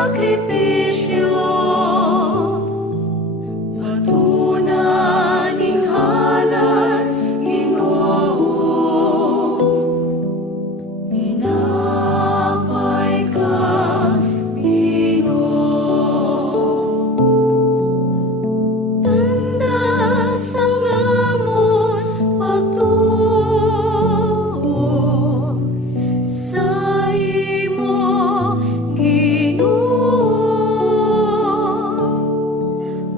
sakripisyo. Patunaning halad, Ginoo, tinapay ka, Ginoo. Tanda sa ngamon patuo sa imo, Ginoo.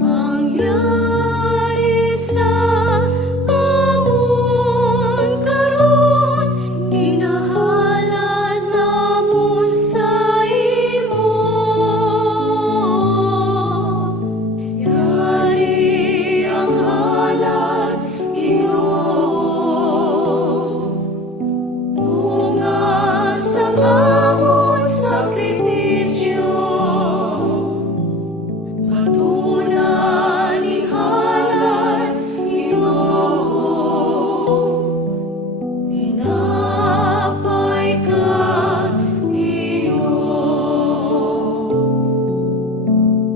Ang yari sa amon karon, ginahalad namon sa imo. Yari ang halad, Ginoo. Bunga sa amon sakripisyo. Patunaning halad, Ginoo. Tinapay ka, Ginoo.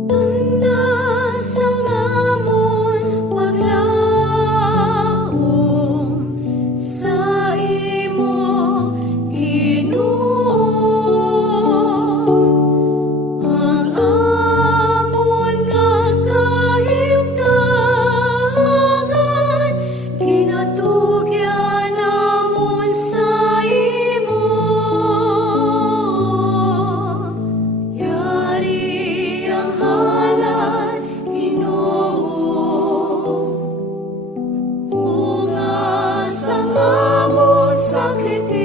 Tanda sa ngamon paglaom sa imo, Ginoo. Ang amon nga kahimtangan, ginatugyan namon sa imo. Yari ang halad, Ginoo. Bunga sa ngamon sakripisyo.